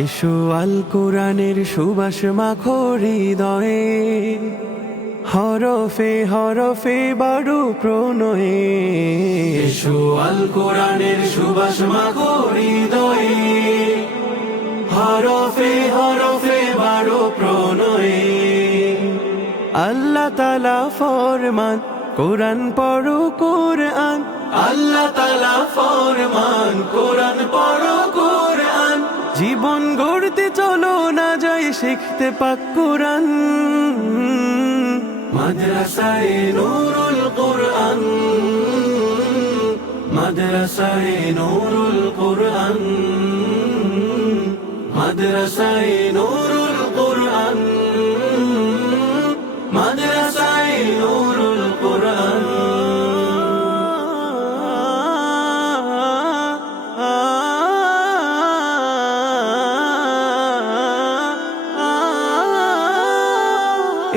এসো আল কোরআনের সুবাস মাখো হৃদয়ে, হরফে হরফে বাড়ু প্রণয়ে। এসো আল কোরআনের সুবাস মাখো হৃদয়ে, হরফে হরফে বাড়ু প্রণয়ে। আল্লাহ তাআলা ফরমান, কোরআন পড়ো কোরআন। আল্লাহ তাআলা ফরমান, কোরআন পড়ো কোরআন। জীবন গড়তে চলো না যাই শিখতে পাক কোরআন। মাদ্রাসায়ে নূরুল কোরআন, মাদ্রাসায়ে নূরুল কোরআন, মাদ্রাসায়ে নূরুল কোরআন, মাদ্রাসায়ে নূরুল কোরআন।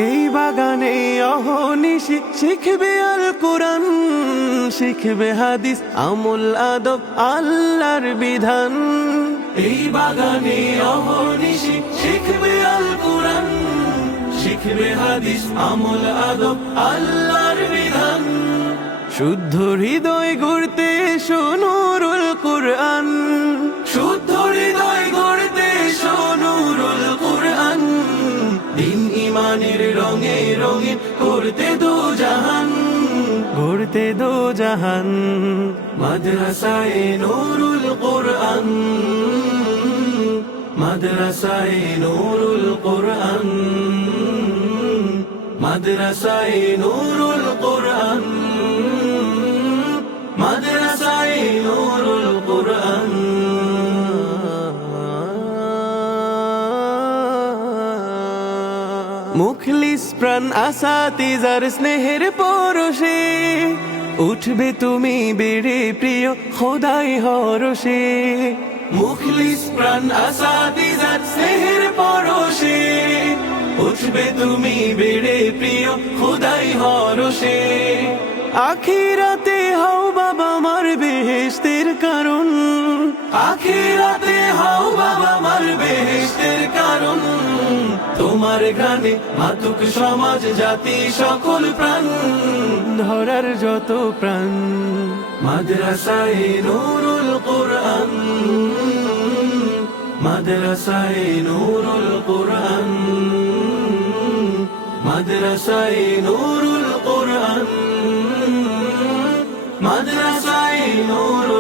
এই বাগানে অহনিশি শিখবে আল কোরআন, শিখবে হাদিস আমল আদব আল্লাহর বিধান। এই বাগানে অহনিশি শিখবে আল কোরআন, শিখবে হাদিস আমল আদব আল্লাহর বিধান। শুদ্ধ হৃদয় গড়তে এসো নূরুল কোরআন, শুদ্ধ হৃদয় গড়তে এসো নূরুল কোরআন। দিন ইমানের রঙে রঙে করতে দো জাহান, গড়তে দো জাহান। মাদ্রাসায়ে নূরুল কোরআন, মাদ্রাসায়ে নূরুল কোরআন, মাদ্রাসায়ে নূরুল কোরআন, মাদ্রাসায়ে নূরুল কোরআন। মুখলিস প্রাণ আসাতিজার স্নেহের পরশে, উঠবে তুমি বেড়ে প্রিয় খোদাই হরষে। মুখলিস প্রাণ আসাতিজার স্নেহের পরশে, উঠবে তুমি বেড়ে প্রিয় খোদাই হরষে। আখিরাতে হও বাবা মার বেহেশতের কারণ, আখিরাতে হও বাবা মার বেহেশতের কারণ। তোমার গানে মাতুক সমাজ জাতি সকল প্রাণ, ধরার যত প্রাণ। মাদ্রাসায়ে নূরুল কোরআন, মাদ্রাসায়ে নূরুল কোরআন, মাদ্রাসায়ে নূরুল কোরআন, মাদ্রাসায়ে নূরুল